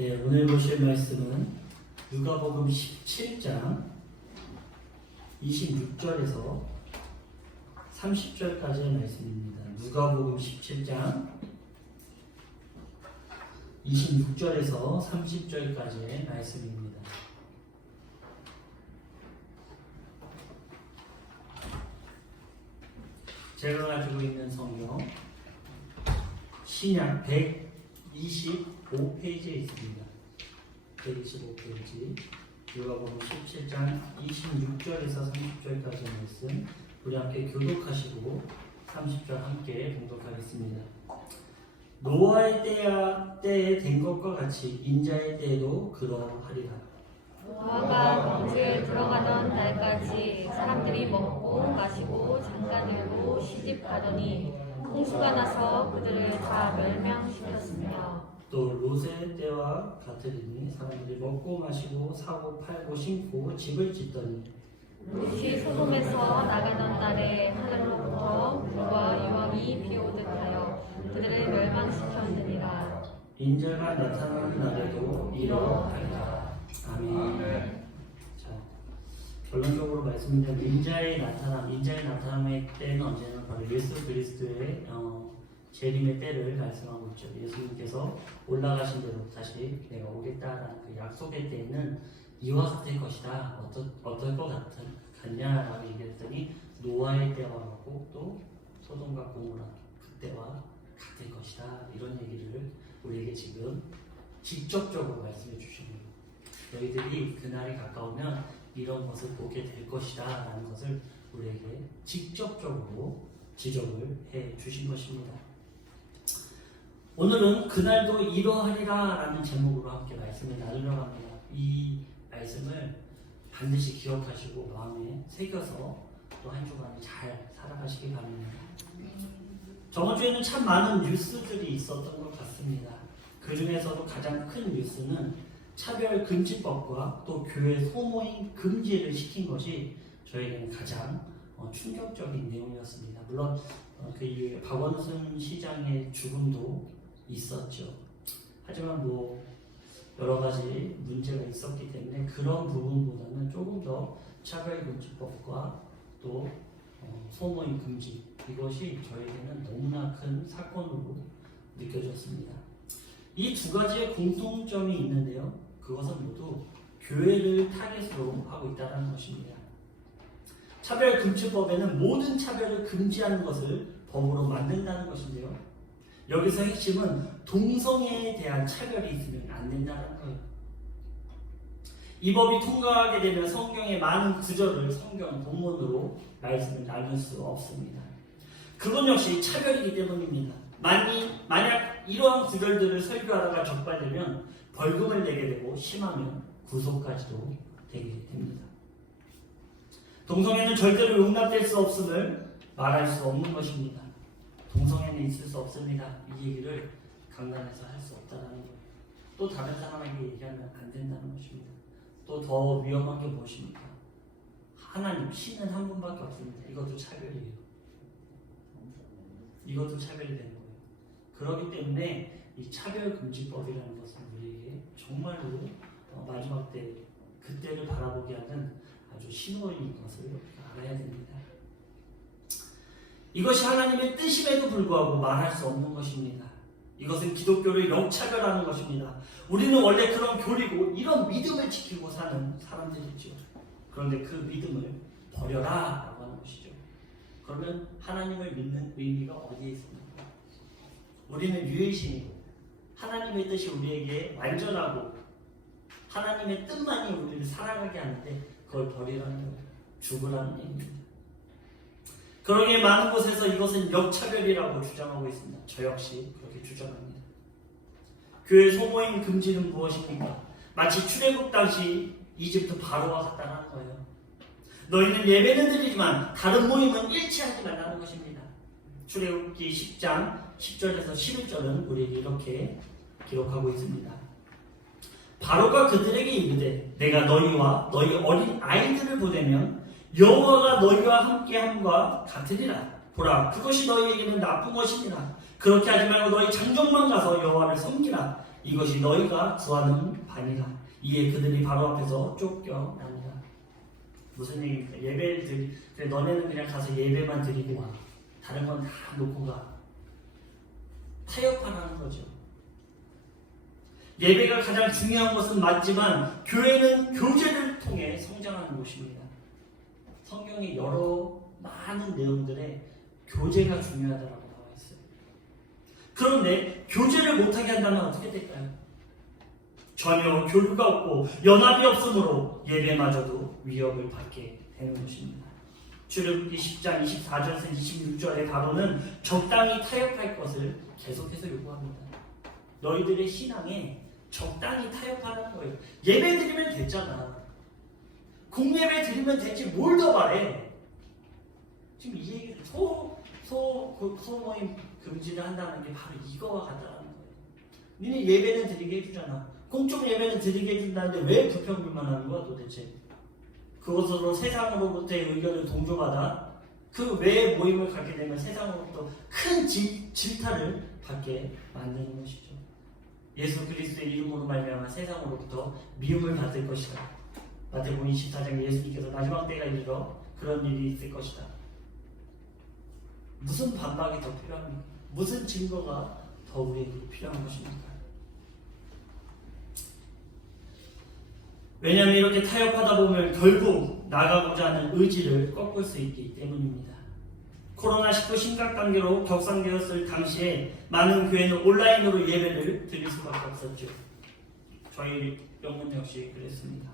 네, 오늘 보실 말씀은 누가복음 17장 26절에서 30절까지의 말씀입니다. 누가복음 17장 26절에서 30절까지의 말씀입니다. 제가 가지고 있는 성경 신약 125페이지에 있습니다. 125페이지 누가복음 17장 26절에서 30절까지의 말씀 우리 함께 교독하시고 30절 함께 봉독하겠습니다. 노아의 때에 된 것과 같이 인자의 때에도 그러하리라. 노아가 방주에 들어가던 날까지 사람들이 먹고 마시고 장가들고 시집가더니 홍수가 나서 그들을 다 멸망시켰으며 또 롯의 때와 같으리니 사람들이 먹고 마시고 사고 팔고 심고 집을 짓더니 롯이 소돔에서 나가던 날에 하늘로부터 불과 유황이 비오듯 하여 그들을 멸망시켰느니라. 인자가 나타나는 날에도 이러하리라. 아멘. 자, 결론적으로 말씀드리면 인자의 나타남의 때는 언제나 바로 예수 그리스도의 재림의 때를 말씀하고 있죠. 예수님께서 올라가신 대로 다시 내가 오겠다라는 그 약속의 때에는 이와 같을 것이다. 어떨 것 같냐라고 얘기했더니 노아의 때와 같고 또 소돔과 고모라 그때와 같을 것이다. 이런 얘기를 우리에게 지금 직접적으로 말씀해 주시는 거예요. 너희들이 그날이 가까우면 이런 것을 보게 될 것이다 라는 것을 우리에게 직접적으로 지적을 해 주신 것입니다. 오늘은 그날도 이러하리라 라는 제목으로 함께 말씀을 나누려고 합니다. 이 말씀을 반드시 기억하시고 마음에 새겨서 또 한 주간 잘 살아가시기 바랍니다. 저번 주에는 참 많은 뉴스들이 있었던 것 같습니다. 그 중에서도 가장 큰 뉴스는 차별금지법과 또 교회 소모임 금지를 시킨 것이 저에게는 가장 충격적인 내용이었습니다. 물론 그 이후에 박원순 시장의 죽음도 있었죠. 하지만 여러 가지 문제가 있었기 때문에 그런 부분보다는 조금 더 차별금지법과 또 소모임 금지 이것이 저에게는 너무나 큰 사건으로 느껴졌습니다. 이 두 가지의 공통점이 있는데요. 그것은 모두 교회를 타겟으로 하고 있다는 것입니다. 차별금지법에는 모든 차별을 금지하는 것을 법으로 만든다는 것인데요. 여기서 핵심은 동성애에 대한 차별이 있으면 안 된다는 거예요. 이 법이 통과하게 되면 성경의 많은 구절을 성경 본문으로 말씀을 나눌 수 없습니다. 그건 역시 차별이기 때문입니다. 만약 이러한 구절들을 설교하다가 적발되면 벌금을 내게 되고 심하면 구속까지도 되게 됩니다. 동성애는 절대로 용납될 수 없음을 말할 수 없는 것입니다. 동성애는 있을 수 없습니다. 이 얘기를 강단에서 할 수 없다는 거예요. 또 다른 사람에게 얘기하면 안 된다는 것입니다. 또 더 위험한 게 무엇입니까? 하나님, 신은 한 분밖에 없습니다. 이것도 차별이에요. 이것도 차별이 되는 거예요. 그렇기 때문에 이 차별금지법이라는 것은 우리에게 정말로 마지막 때 그때를 바라보게 하는 아주 신호인 것을 알아야 됩니다. 이것이 하나님의 뜻임에도 불구하고 말할 수 없는 것입니다. 이것은 기독교를 역차별하는 것입니다. 우리는 원래 그런 교리고 이런 믿음을 지키고 사는 사람들이죠. 그런데 그 믿음을 버려라 라고 하는 것이죠. 그러면 하나님을 믿는 의미가 어디에 있습니까? 우리는 유일신이고 하나님의 뜻이 우리에게 완전하고 하나님의 뜻만이 우리를 살아가게 하는데 그걸 버리라는 거예요. 죽으라는 얘기입니다. 그러기에 많은 곳에서 이것은 역차별이라고 주장하고 있습니다. 저 역시 그렇게 주장합니다. 교회 소모임 금지는 무엇입니까? 마치 출애굽 당시 이집트 바로와 같다는 거예요. 너희는 예배는 드리지만 다른 모임은 일치하지 말라는 것입니다. 출애굽기 10장 10절에서 11절은 우리에게 이렇게 기록하고 있습니다. 바로가 그들에게 이르되 내가 너희와 너희 어린 아이들을 보내면 여호와가 너희와 함께함과 같으리라. 보라, 그것이 너희에게는 나쁜 것이니라. 그렇게 하지 말고 너희 장정만 가서 여호와를 섬기라. 이것이 너희가 구하는 바니라. 이에 그들이 바로 앞에서 쫓겨납니다. 무슨 얘기입니까? 예배를 그래 너네는 그냥 가서 예배만 드리고 와. 다른 건 다 놓고 가. 타협하라는 거죠. 예배가 가장 중요한 것은 맞지만 교회는 교제를 통해 성장하는 곳입니다. 성경의 여러 많은 내용들에 교제가 중요하다고 나와 있어요. 그런데 교제를 못하게 한다면 어떻게 될까요? 전혀 교류가 없고 연합이 없으므로 예배마저도 위협을 받게 되는 것입니다. 출애굽기 10장 24절에서 26절의 바로는 적당히 타협할 것을 계속해서 요구합니다. 너희들의 신앙에 적당히 타협하는 거예요. 예배 드리면 됐잖아. 공예배 드리면 되지 뭘 더 바래. 지금 이 얘기를 소모임 금지를 한다는 게 바로 이거와 같다는 거예요. 니네 예배는 드리게 해주잖아. 공적 예배는 드리게 해준다는데 왜 불평불만하는 거야 도대체? 그것으로 세상으로부터의 의견을 동조받아 그 외의 모임을 갖게 되면 세상으로부터 큰 질타를 받게 만드는 것이죠. 예수 그리스도의 이름으로 말미암아 세상으로부터 미움을 받을 것이다. 마태복음 24장에 예수님께서 마지막 때가 이르러 그런 일이 있을 것이다. 무슨 반박이 더 필요합니까? 무슨 증거가 더 우리에게 필요한 것입니까? 왜냐하면 이렇게 타협하다 보면 결국 나가고자 하는 의지를 꺾을 수 있기 때문입니다. 코로나19 심각 단계로 격상되었을 당시에 많은 교회는 온라인으로 예배를 드릴 수밖에 없었죠. 저희 영문 역시 그랬습니다.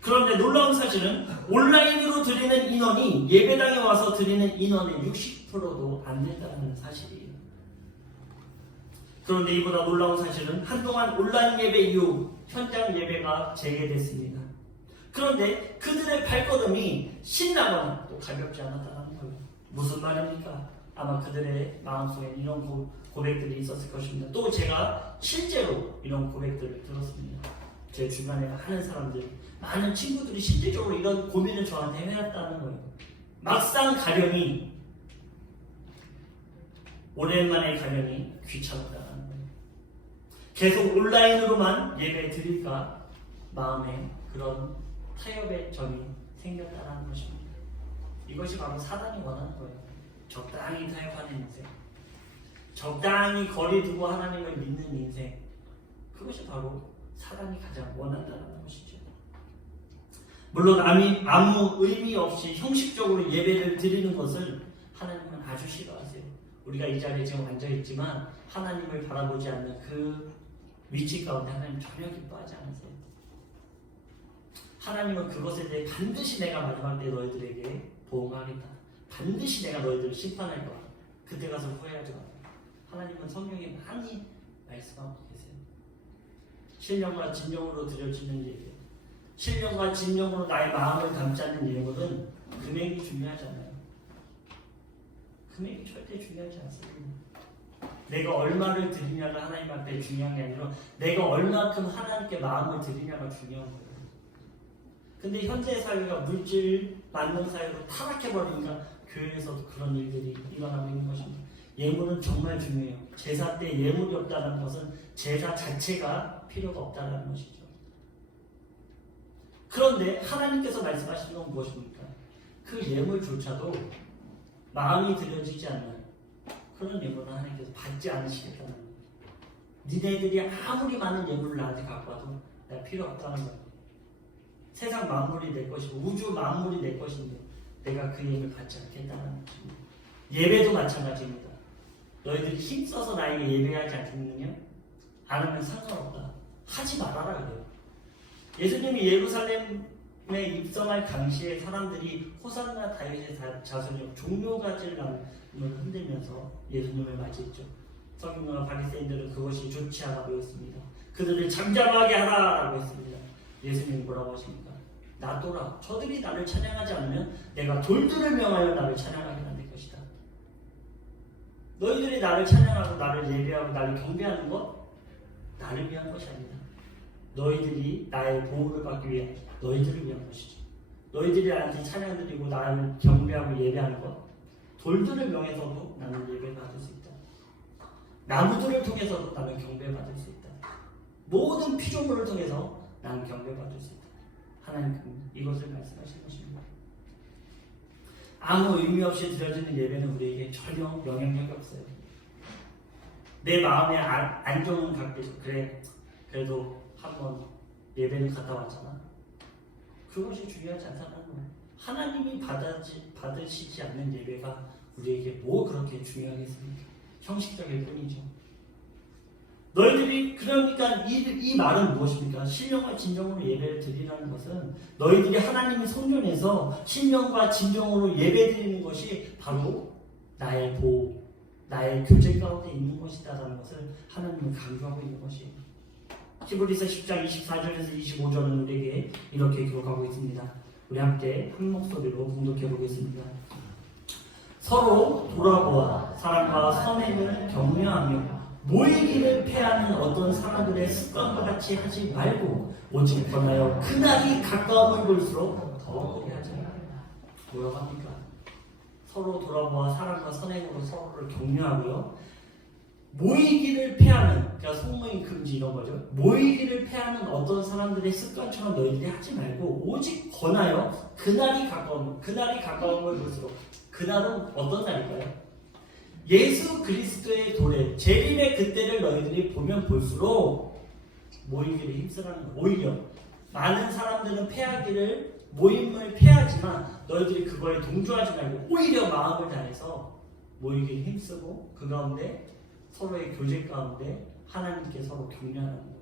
그런데 놀라운 사실은 온라인으로 드리는 인원이 예배당에 와서 드리는 인원의 60%도 안 된다는 사실이에요. 그런데 이보다 놀라운 사실은 한동안 온라인 예배 이후 현장 예배가 재개됐습니다. 그런데 그들의 발걸음이 신나거나 또 가볍지 않았다는 거예요. 무슨 말입니까? 아마 그들의 마음속에 이런 고백들이 있었을 것입니다. 또 제가 실제로 이런 고백들을 들었습니다. 제 주변에 많은 사람들, 많은 친구들이 실질적으로 이런 고민을 저한테 해왔다는 거예요. 막상 가려니 오랜만에 가려니 귀찮았다는 거예요. 계속 온라인으로만 예배 드릴까 마음에 그런 타협의 점이 생겼다는 것입니다. 이것이 바로 사단이 원하는 거예요. 적당히 타협하는 인생, 적당히 거리 두고 하나님을 믿는 인생, 그것이 바로 사단이 가장 원한다는 것이죠. 물론 아무 의미 없이 형식적으로 예배를 드리는 것을 하나님은 아주 싫어하세요. 우리가 이 자리에 지금 앉아있지만 하나님을 바라보지 않는 그 위치 가운데 하나님 전혀 기뻐하지 않으세요. 하나님은 그것에 대해 반드시 내가 마지막 때 너희들에게 보응하겠다. 반드시 내가 너희들을 심판할 거야. 그때 가서 후회하지 마라. 하나님은 성경에 많이 말씀하고 계세요. 신령과 진정으로 드려지는 예배, 신령과 진정으로 나의 마음을 담지 않는 예물은 금액이 중요하잖아요. 금액이 절대 중요하지 않습니다. 내가 얼마를 드리냐가 하나님 앞에 중요한 게 아니라 내가 얼마큼 하나님께 마음을 드리냐가 중요한 거예요. 근데 현재 사회가 물질 만능 사회로 타락해버리니까 교회에서도 그런 일들이 일어나고 있는 것입니다. 예물은 정말 중요해요. 제사 때 예물이 없다는 것은 제사 자체가 필요가 없다는 것이죠. 그런데 하나님께서 말씀하시는 건 무엇입니까? 그 예물조차도 마음이 들여지지 않는 그런 예물은 하나님께서 받지 않으시겠다는 거예요. 니네들이 아무리 많은 예물을 나한테 갖고 와도 내가 필요 없다는 거예요. 세상 만물이 내 것이고 우주 만물이 내 것인데 내가 그 예물 받지 않겠다는 것입니다. 예배도 마찬가지입니다. 너희들이 힘써서 나에게 예배하지 않겠느냐? 안 하면 상관없다. 하지 말아라 그래요. 예수님이 예루살렘에 입성할 당시에 사람들이 호산나 다윗의 자손이요 종려가지를 흔들면서 예수님을 맞이했죠. 서기관과 바리새인들은 그것이 좋지 않아 보였습니다. 그들을 잠잠하게 하라라고 했습니다. 예수님이 뭐라고 하십니까? 놔둬라. 저들이 나를 찬양하지 않으면 내가 돌들을 명하여 나를 찬양하게 만들 것이다. 너희들이 나를 찬양하고 나를 예배하고 나를 경배하는 것 나를 위한 것이 아니다. 너희들이 나의 보호를 받기 위해 너희들을 위한 것이지. 너희들이 나한테 찬양 드리고 나를 경배하고 예배하는 것 돌들을 명해서도 나는 예배받을 수 있다. 나무들을 통해서도 나는 경배받을 수 있다. 모든 피조물을 통해서 나는 경배받을 수 있다. 하나님 이것을 말씀하신 것입니다. 아무 의미 없이 드려지는 예배는 우리에게 전혀 영향력이 없어요. 내 마음에 안정은 갖겠죠. 그래, 그래도 한번 예배를 갔다 왔잖아. 그것이 중요하지 않다는 거예요. 하나님이 받으시지 않는 예배가 우리에게 뭐 그렇게 중요하겠습니까? 형식적일 뿐이죠. 너희들이 그러니까 이 말은 무엇입니까? 신령과 진정으로 예배를 드리라는 것은 너희들이 하나님의 성전에서 신령과 진정으로 예배드리는 것이 바로 나의 보호, 나의 교제 가운데 있는 것이다라는 것을 하나님은 강조하고 있는 것이에요. 히브리서 10장 24절에서 25절은 우리에게 이렇게 기록하고 있습니다. 우리 함께 한 목소리로 봉독해 보겠습니다. 서로 돌아보아 사랑과 선행을 격려하며 모이기를 패하는 어떤 사람들의 습관과 같이 하지 말고 오직 권하여 그날이 가까움을 볼수록 더욱 그리하자. 뭐라고 합니까? 서로 돌아보아 사랑과 선행으로 서로를 격려하고요. 모이기를 패하는, 그러니까 속모임 금지 이런 거죠. 모이기를 패하는 어떤 사람들의 습관처럼 너희들이 하지 말고 오직 권하여 그날이 가까움을 볼수록. 그날은 어떤 날일까요? 예수 그리스도의 도래, 재림의 그때를 너희들이 보면 볼수록 모이기를 힘쓰라는 거예요. 오히려 많은 사람들은 모임을 패하지만 너희들이 그거에 동조하지 말고 오히려 마음을 다해서 모이기를 힘쓰고 그 가운데 서로의 교제 가운데 하나님께 서로 격려하는 거예요.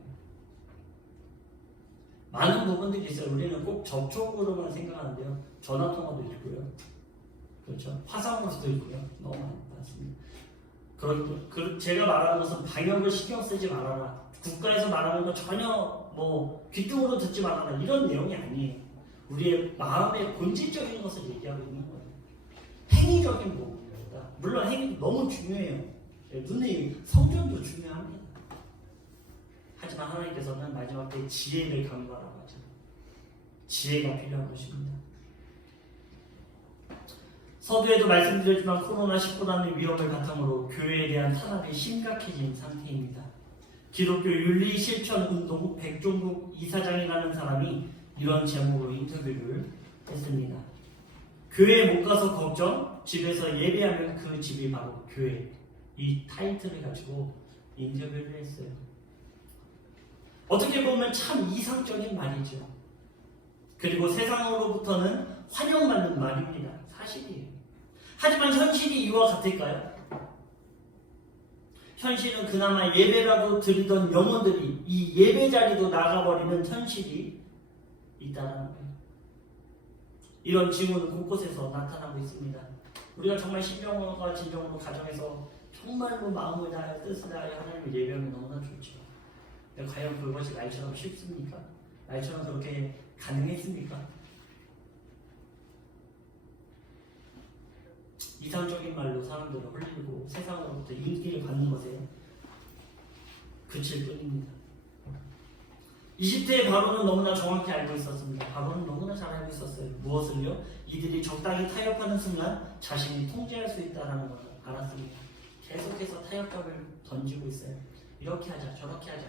많은 부분들이 있어요. 우리는 꼭 접촉으로만 생각하는데요. 전화통화도 있고요. 그렇죠. 화상으로도 있고요. 너무 많습니다. 제가 말하는 것은 방역을 신경 쓰지 말아라. 국가에서 말하는 거 전혀 귀뚱으로 듣지 말아라. 이런 내용이 아니에요. 우리의 마음의 본질적인 것을 얘기하고 있는 거예요. 행위적인 부분입니다. 물론 행위도 너무 중요해요. 눈의 성전도 중요합니다. 하지만 하나님께서는 마지막 때 지혜를 강구하라고 하죠. 지혜가 필요한 것입니다. 서두에도 말씀드렸지만 코로나19라는 위험을 바탕으로 교회에 대한 탄압이 심각해진 상태입니다. 기독교 윤리 실천 운동 백종국 이사장이라는 사람이 이런 제목으로 인터뷰를 했습니다. 교회에 못 가서 걱정, 집에서 예배하면 그 집이 바로 교회. 이 타이틀을 가지고 인터뷰를 했어요. 어떻게 보면 참 이상적인 말이죠. 그리고 세상으로부터는 환영받는 말입니다. 사실이에요. 하지만 현실이 이와 같을까요? 현실은 그나마 예배라도 드리던 영혼들이 이 예배 자리도 나가버리는 현실이 있다는 거예요. 이런 징후는 곳곳에서 나타나고 있습니다. 우리가 정말 신령과 진정으로 가정에서 정말로 마음을 다하여 뜻을 다하여 하나님을 예배하면 너무나 좋죠. 근데 과연 그것이 날처럼 쉽습니까? 날처럼 그렇게 가능했습니까? 이상적인 말로 사람들을 홀리고 세상으로부터 인기를 받는 것에 그칠 뿐입니다. 20대의 바로는 너무나 정확히 알고 있었습니다. 바로는 너무나 잘 알고 있었어요. 무엇을요? 이들이 적당히 타협하는 순간 자신이 통제할 수 있다는 것을 알았습니다. 계속해서 타협각을 던지고 있어요. 이렇게 하자, 저렇게 하자.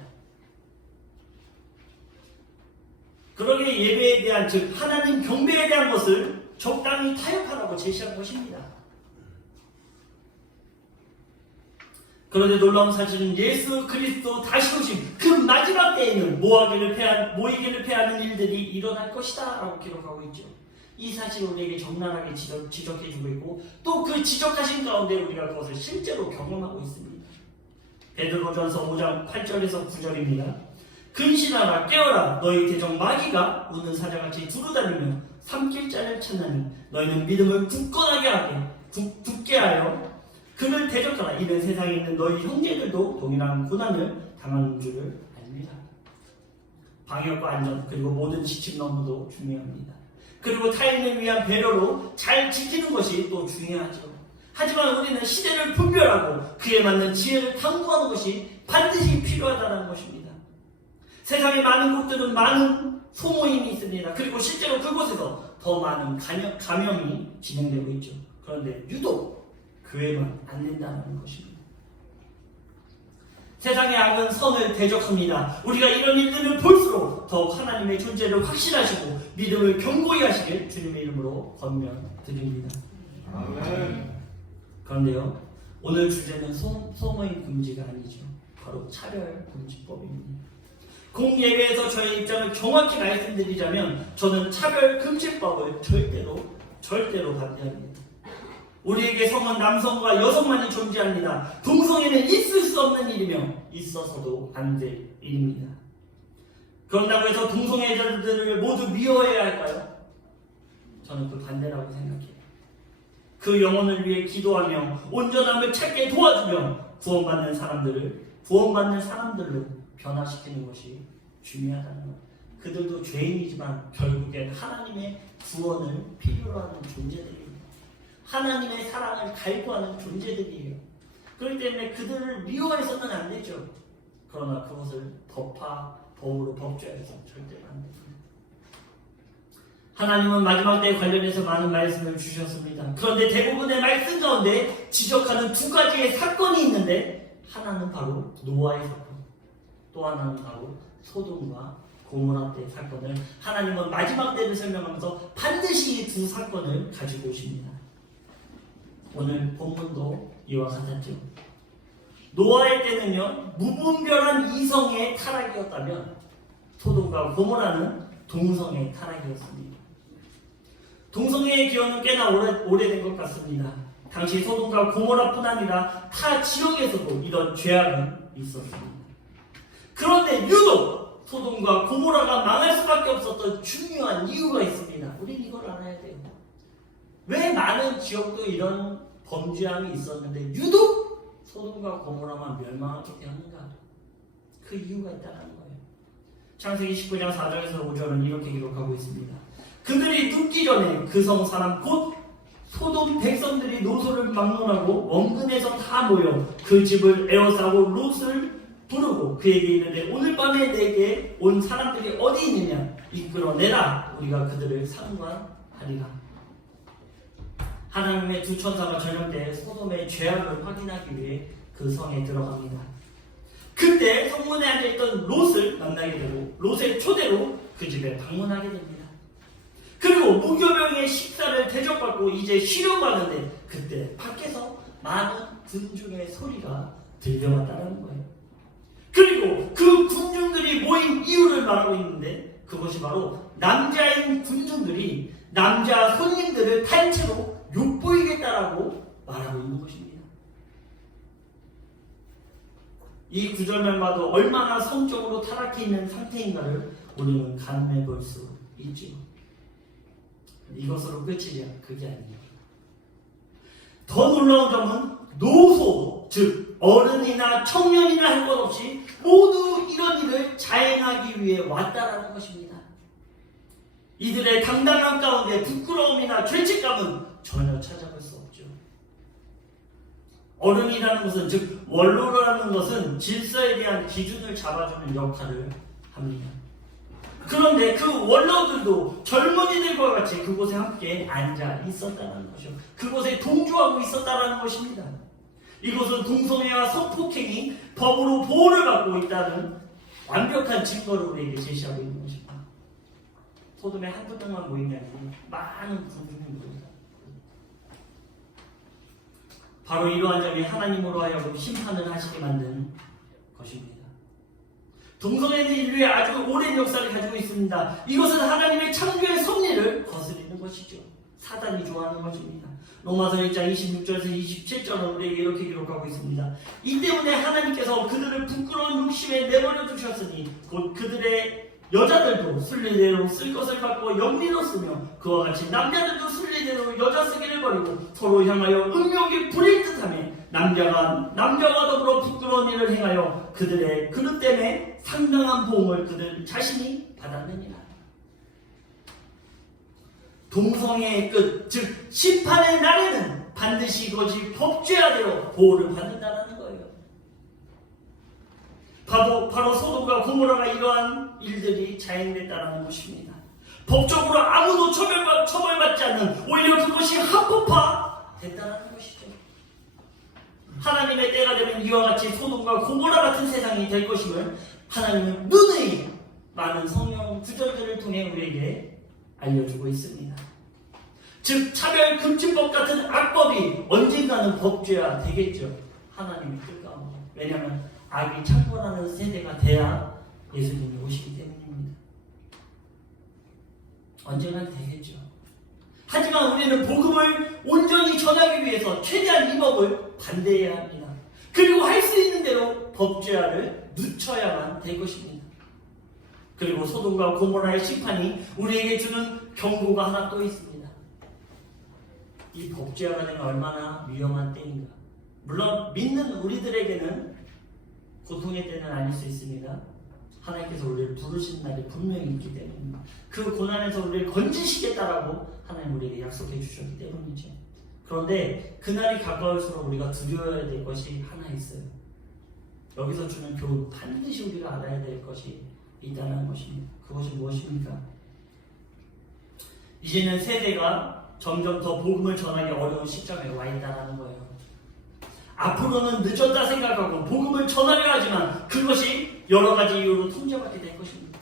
그러기에 예배에 대한, 즉 하나님 경배에 대한 것을 적당히 타협하라고 제시한 것입니다. 그런데 놀라운 사실은 예수 그리스도 다시 오심 그 마지막 때에는 모이기를 패하는 일들이 일어날 것이다 라고 기록하고 있죠. 이 사실을 우리에게 적나라하게 지적해주고 있고 또 그 지적하신 가운데 우리가 그것을 실제로 경험하고 있습니다. 베드로전서 5장 8절에서 9절입니다. 근신하라 깨어라 너희 대적 마귀가 우는 사자같이 두루다니며 삼킬 자를 찾나니 너희는 믿음을 굳게 하여 그를 대적하라. 이는 세상에 있는 너희 형제들도 동일한 고난을 당하는 줄을 압니다. 방역과 안전 그리고 모든 지침 너무도 중요합니다. 그리고 타인을 위한 배려로 잘 지키는 것이 또 중요하죠. 하지만 우리는 시대를 분별하고 그에 맞는 지혜를 탐구하는 것이 반드시 필요하다는 것입니다. 세상에 많은 곳들은 많은 소모임이 있습니다. 그리고 실제로 그곳에서 더 많은 감염이 진행되고 있죠. 그런데 유독 교회만 안 된다는 것입니다. 세상의 악은 선을 대적합니다. 우리가 이런 일들을 볼수록 더욱 하나님의 존재를 확신하시고 믿음을 견고히 하시길 주님의 이름으로 권면드립니다. 아멘. 그런데요, 오늘 주제는 소모임 금지가 아니죠. 바로 차별금지법입니다. 공예배에서 저의 입장을 정확히 말씀드리자면 저는 차별금지법을 절대로 반대합니다. 우리에게 성은 남성과 여성만이 존재합니다. 동성애는 있을 수 없는 일이며 있어서도 안 될 일입니다. 그런다고 해서 동성애자들을 모두 미워해야 할까요? 저는 그 반대라고 생각해요. 그 영혼을 위해 기도하며 온전함을 찾게 도와주며 구원받는 사람들로 변화시키는 것이 중요하다는 것. 그들도 죄인이지만 결국엔 하나님의 구원을 필요로 하는 존재들입니다. 하나님의 사랑을 갈구하는 존재들이에요. 그렇기 때문에 그들을 미워해서는 안 되죠. 그러나 그것을 법으로 법죄해서 절대로 안 됩니다. 하나님은 마지막 때에 관련해서 많은 말씀을 주셨습니다. 그런데 대부분의 말씀 가운데 지적하는 두 가지의 사건이 있는데 하나는 바로 노아의 사건, 또 하나는 바로 소돔과 고모라 때의 사건을 하나님은 마지막 때를 설명하면서 반드시 이 두 사건을 가지고 오십니다. 오늘 본문도 이와 같았죠. 노아의 때는요, 무분별한 이성의 타락이었다면 소돔과 고모라는 동성의 타락이었습니다. 동성애의 기원은 꽤나 오래된 것 같습니다. 당시 소돔과 고모라뿐 아니라 타 지역에서도 이런 죄악은 있었습니다. 그런데 유독 소돔과 고모라가 망할 수밖에 없었던 중요한 이유가 있습니다. 우린 이걸 알아야 돼요. 왜 많은 지역도 이런 범죄함이 있었는데 유독 소돔과 고모라만 멸망하게 되었는가? 그 이유가 있다는 거예요. 창세기 19장 4절에서 5절은 이렇게 기록하고 있습니다. 그들이 눕기 전에 그 성 사람 곧 소돔 백성들이 노소를 막론하고 원근에서 다 모여 그 집을 에워싸고 롯을 부르고 그에게 이르되 오늘 밤에 내게 온 사람들이 어디 있느냐 이끌어내라 우리가 그들을 상관하리라. 하나님의 두 천사가 저녁 때 소돔의 죄악을 확인하기 위해 그 성에 들어갑니다. 그때 성문에 앉아있던 롯을 만나게 되고 롯의 초대로 그 집에 방문하게 됩니다. 그리고 무교병의 식사를 대접받고 이제 쉬려고 하는데 그때 밖에서 많은 군중의 소리가 들려왔다는 거예요. 그리고 그 군중들이 모인 이유를 말하고 있는데 그것이 바로 남자인 군중들이 남자 손님들을 단체로 욕보이겠다라고 말하고 있는 것입니다. 이 구절만 봐도 얼마나 성적으로 타락해 있는 상태인가를 우리는 가늠해 볼 수 있죠. 이것으로 끝이냐? 그게 아니에요. 더 놀라운 점은 노소, 즉 어른이나 청년이나 할 것 없이 모두 이런 일을 자행하기 위해 왔다라는 것입니다. 이들의 당당함 가운데 부끄러움이나 죄책감은 전혀 찾아볼 수 없죠. 어른이라는 것은, 즉 원로라는 것은 질서에 대한 기준을 잡아주는 역할을 합니다. 그런데 그 원로들도 젊은이들과 같이 그곳에 함께 앉아 있었다는 것이죠. 그곳에 동조하고 있었다는 것입니다. 이곳은 동성애와 성폭행이 법으로 보호를 받고 있다는 완벽한 증거를 우리에게 제시하고 있는 것입니다. 소돔에 한두 명만 모인 게 아니고 많은 군중이 모입니다. 바로 이러한 점이 하나님으로 하여금 심판을 하시게 만든 것입니다. 동성애는 인류의 아주 오랜 역사를 가지고 있습니다. 이것은 하나님의 창조의 섭리를 거스리는 것이죠. 사단이 좋아하는 것입니다. 로마서 1장 26절에서 27절은 우리에게 이렇게 기록하고 있습니다. 이 때문에 하나님께서 그들을 부끄러운 욕심에 내버려 두셨으니 곧 그들의 여자들도 순리대로 쓸 것을 갖고 영리로 쓰며 그와 같이 남자들도 순리대로 여자 쓰기를 버리고 서로 향하여 음욕이 부릴 듯하며 남자와 더불어 부끄러운 일을 행하여 그들의 그릇 때문에 상당한 보응을 그들 자신이 받았느니라. 동성애의 끝, 즉 심판의 날에는 반드시 이것이 법죄화되어 보호를 받는다는 거예요. 바로 소돔과 고모라가 이러한 일들이 자행됐다는 것입니다. 법적으로 아무도 처벌받지 않는, 오히려 그것이 합법화됐다는 것이죠. 하나님의 때가 되면 때는 이와 같이 소돔과 고모라 같은 세상이 될 것임을 하나님은 누누이 많은 성경 구절들을 통해 우리에게 알려주고 있습니다. 즉 차별금지법 같은 악법이 언젠가는 법죄화 되겠죠. 하나님의 뜻 가운데. 왜냐하면 악이 창궐하는 세대가 돼야 예수님이 오시기 때문입니다. 언젠가는 되겠죠. 하지만 우리는 복음을 온전히 전하기 위해서 최대한 이 법을 반대해야 합니다. 그리고 할 수 있는 대로 법죄화를 늦춰야만 될 것입니다. 그리고 소돔과 고모라의 심판이 우리에게 주는 경고가 하나 또 있습니다. 이 법죄화가 되면 얼마나 위험한 때인가. 물론 믿는 우리들에게는 고통의 때는 아닐 수 있습니다. 하나님께서 우리를 부르신 날이 분명히 있기 때문입니다. 그 고난에서 우리를 건지시겠다라고 하나님 우리에게 약속해 주셨기 때문이죠. 그런데 그날이 가까울수록 우리가 두려워야 될 것이 하나 있어요. 여기서 주는 교훈, 반드시 우리가 알아야 될 것이 있다는 것입니다. 그것이 무엇입니까? 이제는 세대가 점점 더 복음을 전하기 어려운 시점에 와 있다는 거예요. 앞으로는 늦었다 생각하고 복음을 전하려 하지만 그것이 여러 가지 이유로 통제받게 될 것입니다.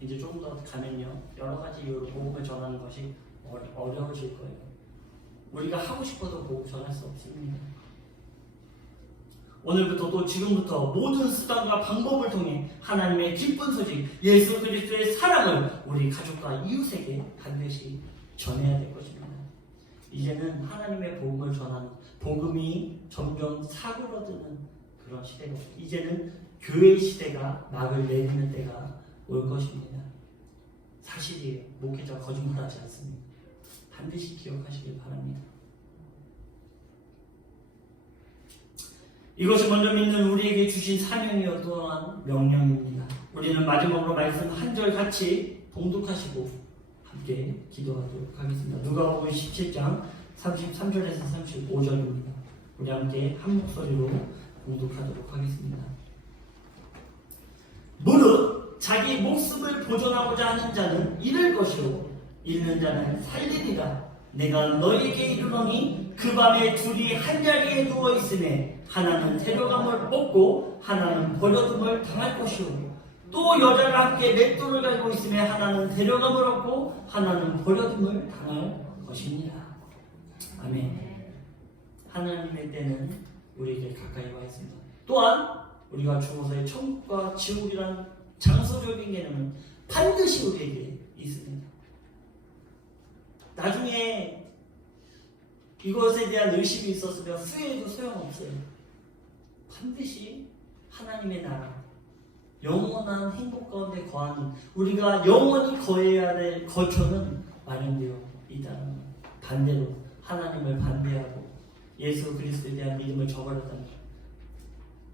이제 조금 더 가면요, 여러 가지 이유로 복음을 전하는 것이 어려워질 거예요. 우리가 하고 싶어도 복음 전할 수 없습니다. 오늘부터 또 지금부터 모든 수단과 방법을 통해 하나님의 기쁜 소식, 예수 그리스도의 사랑을 우리 가족과 이웃에게 반드시 전해야 될 것입니다. 이제는 하나님의 복음을 전하는, 복음이 점점 사그러드는 그런 시대가, 이제는 교회의 시대가 막을 내리는 때가 올 것입니다. 사실이에요. 목회자 거짓말하지 않습니다. 반드시 기억하시길 바랍니다. 이것이 먼저 믿는 우리에게 주신 사명이요 또한 명령입니다. 우리는 마지막으로 말씀 한 절 같이 봉독하시고 함께 기도하도록 하겠습니다. 누가복음 17장 33절에서 35절입니다. 우리 함께 한 목소리로 봉독하도록 하겠습니다. 무릇 자기 목숨을 보존하고자 하는 자는 잃을 것이요 잃는 자는 살리리라. 내가 너에게 이르노니 그 밤에 둘이 한 자리에 누워 있으매 하나는 데려감을 얻고 하나는 버려둠을 당할 것이요 또 여자가 함께 맷돌을 갈고 있으매 하나는 데려감을 얻고 하나는 버려둠을 당할 것입니다. 아멘. 하나님의 때는 우리에게 가까이 와 있습니다. 또한 우리가 죽어서의 천국과 지옥이라는 장소적인 개념은 반드시 우리에게 있습니다. 나중에 이것에 대한 의심이 있었으면 후회해도 소용없어요. 반드시 하나님의 나라, 영원한 행복 가운데 거하는, 우리가 영원히 거해야 될 거처는 마련되어 있다는 것. 반대로 하나님을 반대하고 예수 그리스도에 대한 믿음을 저버렸다면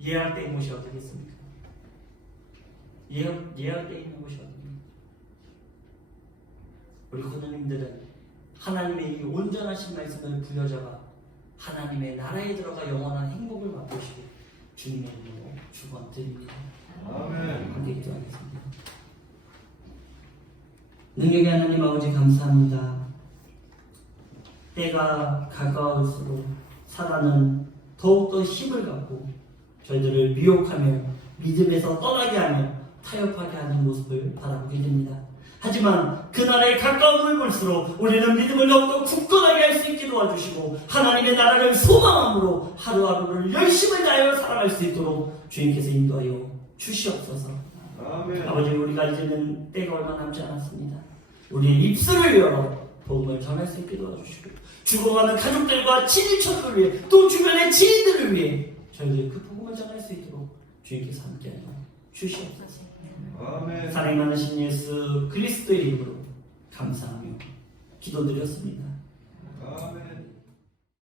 예약된 곳이 어디겠습니까? 예약되어 있는 곳이 어디입니까? 우리 고등님들은 하나님의 이 온전하신 말씀을 부여잡아 하나님의 나라에 들어가 영원한 행복을 맛보시고 주님의 이름으로 축원드립니다. 아멘. 함께 기도하겠습니다. 능력의 하나님 아버지 감사합니다. 때가 가까울수록 사단은 더욱더 힘을 갖고 저희들을 미혹하며 믿음에서 떠나게 하며 타협하게 하는 모습을 바라보게 됩니다. 하지만 그날의 가까움을 볼수록 우리는 믿음을 더욱더 굳건하게 할 수 있게 도와주시고 하나님의 나라를 소망함으로 하루하루를 열심을 다하여 살아갈 수 있도록 주님께서 인도하여 주시옵소서. 아멘. 아버지, 우리가 이제는 때가 얼마 남지 않았습니다. 우리의 입술을 열어 복음을 전할 수 있게 도와주시고 죽어가는 가족들과 친인척들을 위해 또 주변의 지인들을 위해 저희들이 그 복음을 전할 수 있도록 주님께서 함께하여 주시옵소서. 아멘. 사랑이 많으신 예수 그리스도의 이름으로 감사하며 기도드렸습니다.